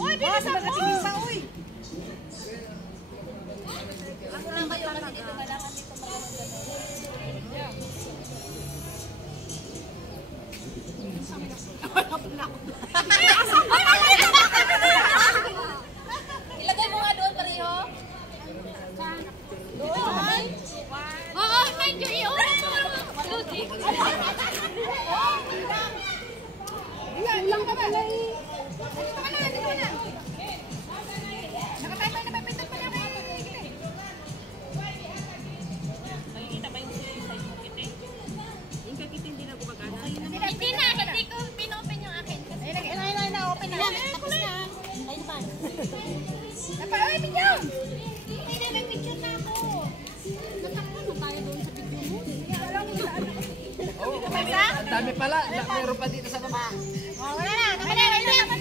Uy, bilisan mo! Uy! Ano lang kayo kasi dito kailangan dito ilagay mo nga doon pareho. Doon? Oo, medyo yun. Ulang ka ba? Dito ka na, dito ka na. Nakatay na papintan pa niya. Nakikita ba yung size mo kiti? Yung kakiti hindi na gumagana. Hindi na, hindi ko pinopen yung akin. Ay, na-open na. Tapos na. Ay, pa. Napay, pinyan! Hindi na, may picture na ako. Natakbo na tayo doon sa video mo. Ang dami pala. Meron pa dito sa baba. Wala na,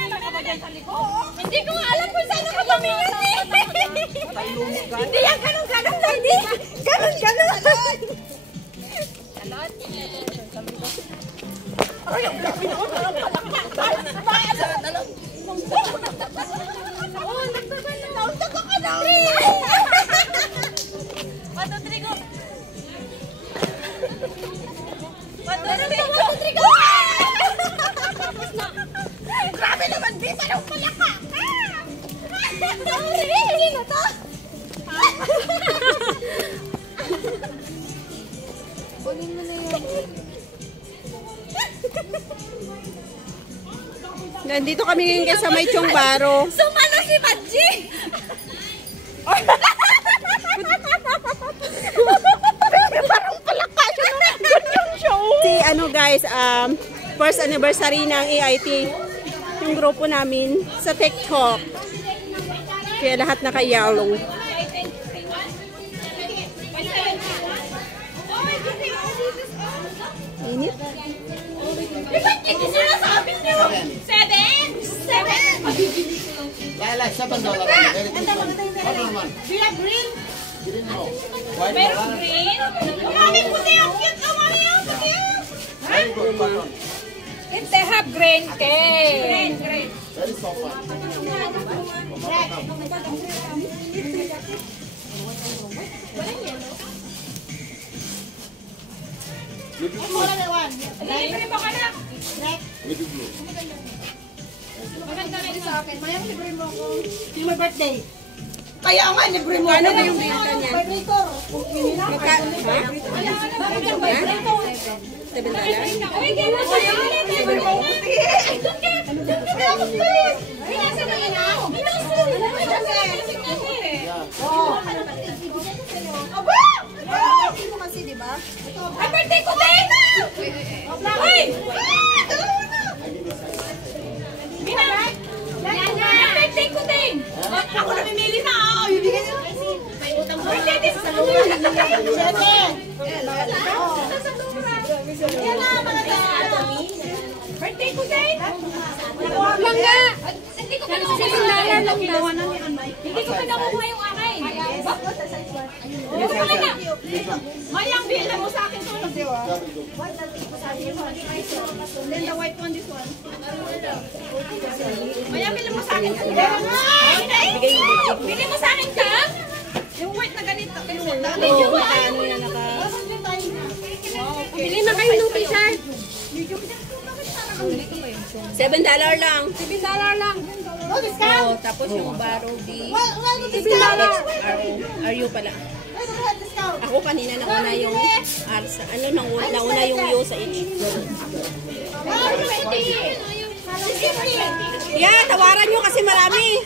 nakabagay sa likod. Hindi ko alam kung saan ako tumingin eh. Hindi yan, ganun, hindi. Ganun. Salot. Ay, ang grabe na ako. Oh, nagtagal ka na. Patutrigo. Grabe naman, bisa daw pala ka. Hindi na to. Kunin mo na yun. Nandito kami ngayon sa may Chongbaro. Sumalo si Badji. Parang palaka siya ng show. Si ano guys, first anniversary ng AIT. Yung grupo namin sa TikTok. Kaya lahat naka-yellow. Init. Hindi sinasabi niyo. 7. Like $7. Do you have green? Meron green. Mami, puti ang cute. Mami, ang cute. They have green cake. Green. Very soft one. Libre mo ka na. Maybe blue. Maganda rin sa akin. Mayang libre mo ako. Yung may birthday. Kaya nga, libre mo. Ano ba yung binta niya? Vibrator. Vibrator. $7? Uy, gano'n sa ulit. Libre mo ako. Ay, nasa na yun ako. Aba! Birthday mo kasi, di ba? Ay, birthday ko din! Uy! Bina! Yan, birthday ko din! Ako namimili na. Ibigay nyo. Birthday din sa Yan na, mga tayo. birthday ko din! Nakuha lang nga! Hindi ko pa nakuha Hindi ko pa nakuha yung akin. Mayang bila mo sa akin. Then the white one, this one. Mayang bila mo sa akin. Bili mo sa akin ka? Yung white na ganito. Medyo ba? Bili na kayo ng t-shirt. $7 lang. $7 lang. No discount. Oh, tapos yung Baro B. Well, discount. RU pala. Discount. Ako kanina nauna yung R sa, ano, nauna yung U sa H. Yeah, tawaran nyo kasi marami.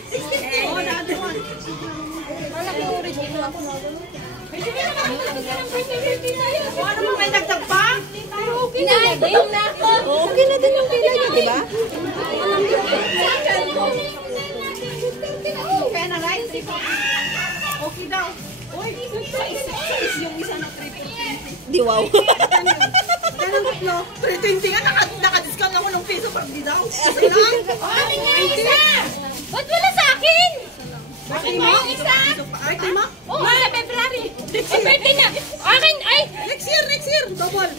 Ano mo may dagdag pa? Okay na ako. Okay na din yung pila nyo, di ba? Kaya na right? Okay daw. Uy, Yung isa na 350. di wow. Ganun tatlo. 320 nga, naka-discount ako ng piso pag di daw. Isa lang. Amin nga isa! Ba't wala sa akin? Bakit mo? Isa? Birthday mo? Oo, sa February. Birthday na. Akin, ay! Next year. Double.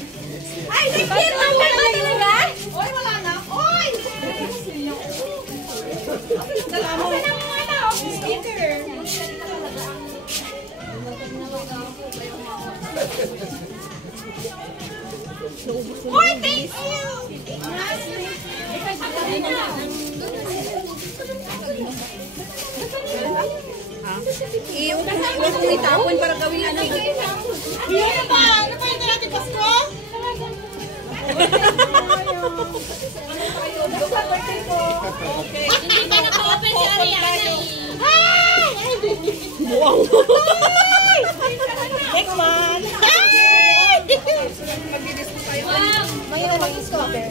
Ay, next year! Ang ba talaga? Oy, wala na. Oy! Iuwi kong itapon para gawin ano. Ano ba? Ano ba yung natin Pasko? Hindi ba naka-open si Ariana? Buwang. Next month! Wow! Mahirap mag-discover.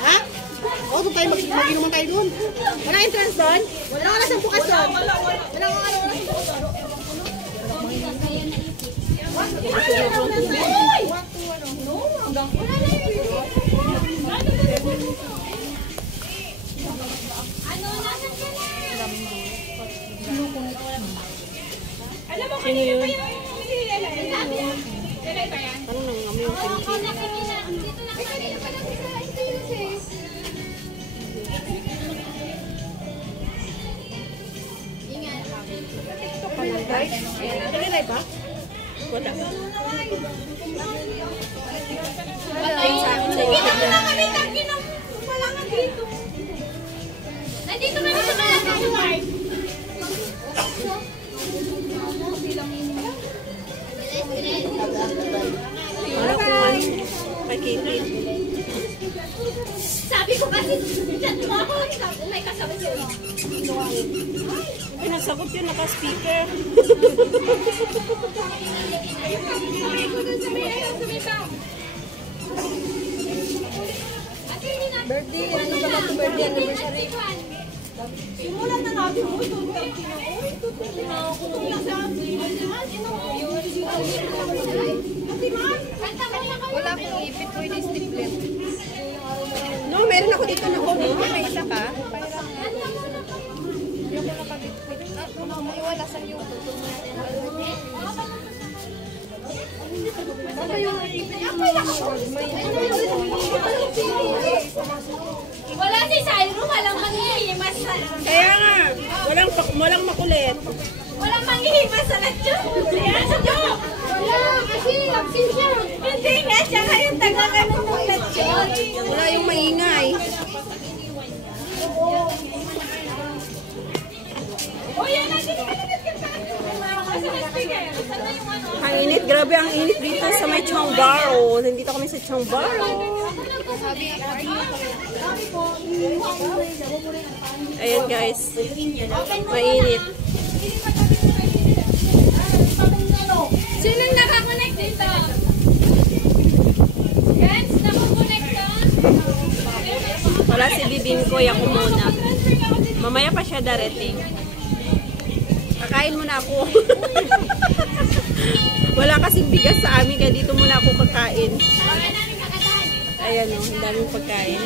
Ha? Oo, doon tayo mag-inuman tayo doon. Wala entrance doon? Wala ka na sa bukas doon. Wala ka na sa bukas doon. Sino yun? Parang nangangami yung kimchi. Nag-live ba? Wala. Nandito kami sa Malacca. Para kung ano, pakitin. Sabi ko kasi, chat mo ako. May kasama siya. Ay, nasagot yun, naka-speaker. Birthday, ano ba ito birthday anniversary? Simulan na natin mo ito. Wala akong ipit ko yung stiplet. No, meron ako dito na kuno. May isa ka? Yung ko nakabit-bit. May wala sa iyo. Wala si Cyrus, walang manghihimas sa... Kaya nga, walang makulit. Walang manghihimas sa lechon. Yan sa joke. Wala, kasi absent siya. Hindi nga, siya kayong taga-ganon ng lechon. Wala yung maingay. O yan, natin ka sa speaker. Saan na yung ano? Ang init, grabe ang init dito sa may Chongbaro. Nandito kami sa Chongbaro. Ayan guys, mainit. Sino nakakonect dito? Friends, nakakonect ka? Wala si Bibingkoy, ako muna. Mamaya pa siya darating. Kakain muna ako. Wala kasing bigas sa amin, kaya dito muna ako kakain. Ayan o, ang daming pagkain.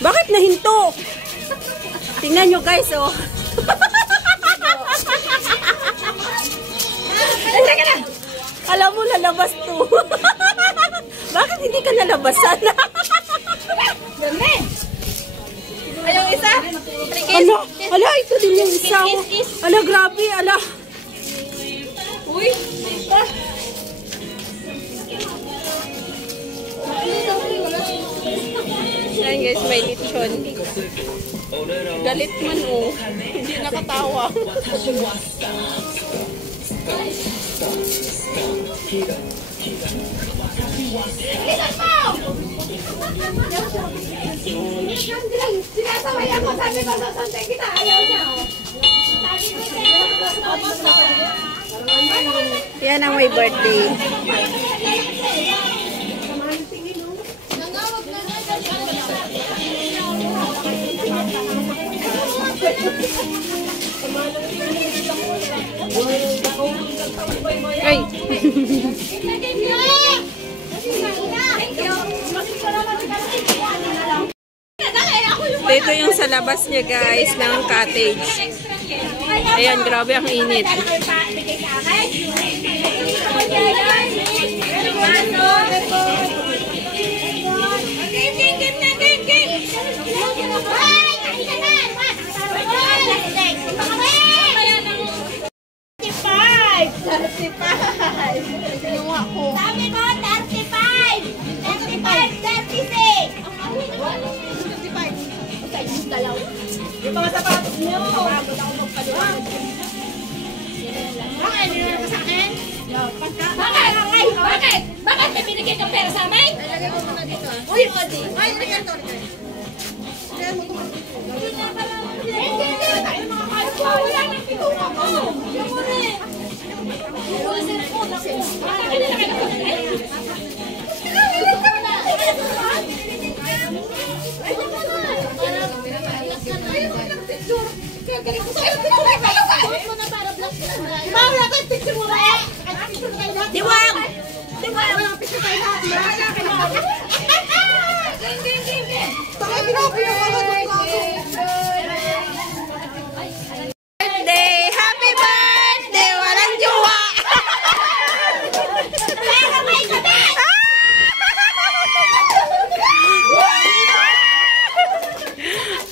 Bakit nahinto? Tingnan nyo guys, oh. Teka na. Alam mo, lalabas to. Bakit hindi ka nalabasan? Dami! Ayong isa? Ala, ito din yung isa. Ala, grabe, ala. Uy! Ayan guys, may lechon. Galit man oh. Hindi nakatawa. Sinasaway ako, sabi ko sasantay kita, ayaw niya. Yan ang may birthday. Ay! Dito yung sa labas niya guys, ng cottage. Ayan, grabe ang init. Sabi mo, 35! 35! 36! Yung mga sapatos niyo. Bakit? Hindi naman sa akin? Bakit? Bakit? Bakit may binigay kang pera sa amin? Uy, Odi. Ay, lagyan to. Hindi, mga kalpo. Wala nang pitunga ko. Yung uri. Diwang! Birthday! Happy birthday! Walang jowa!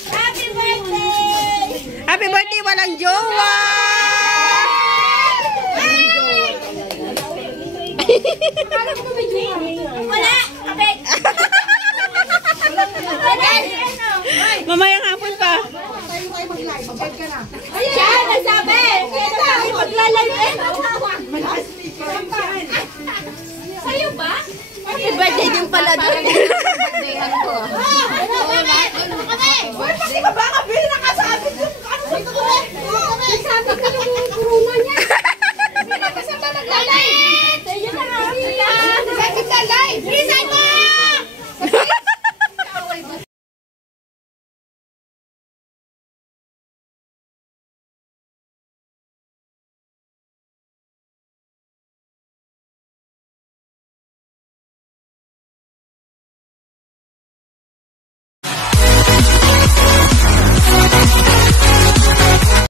Happy birthday! Happy birthday! Walang jowa! Wala! Kapit! Mamayang hapon pa. Siya, nagsabi! Sabi, maglalay eh! Sa'yo ba? Happy birthday din pala doon.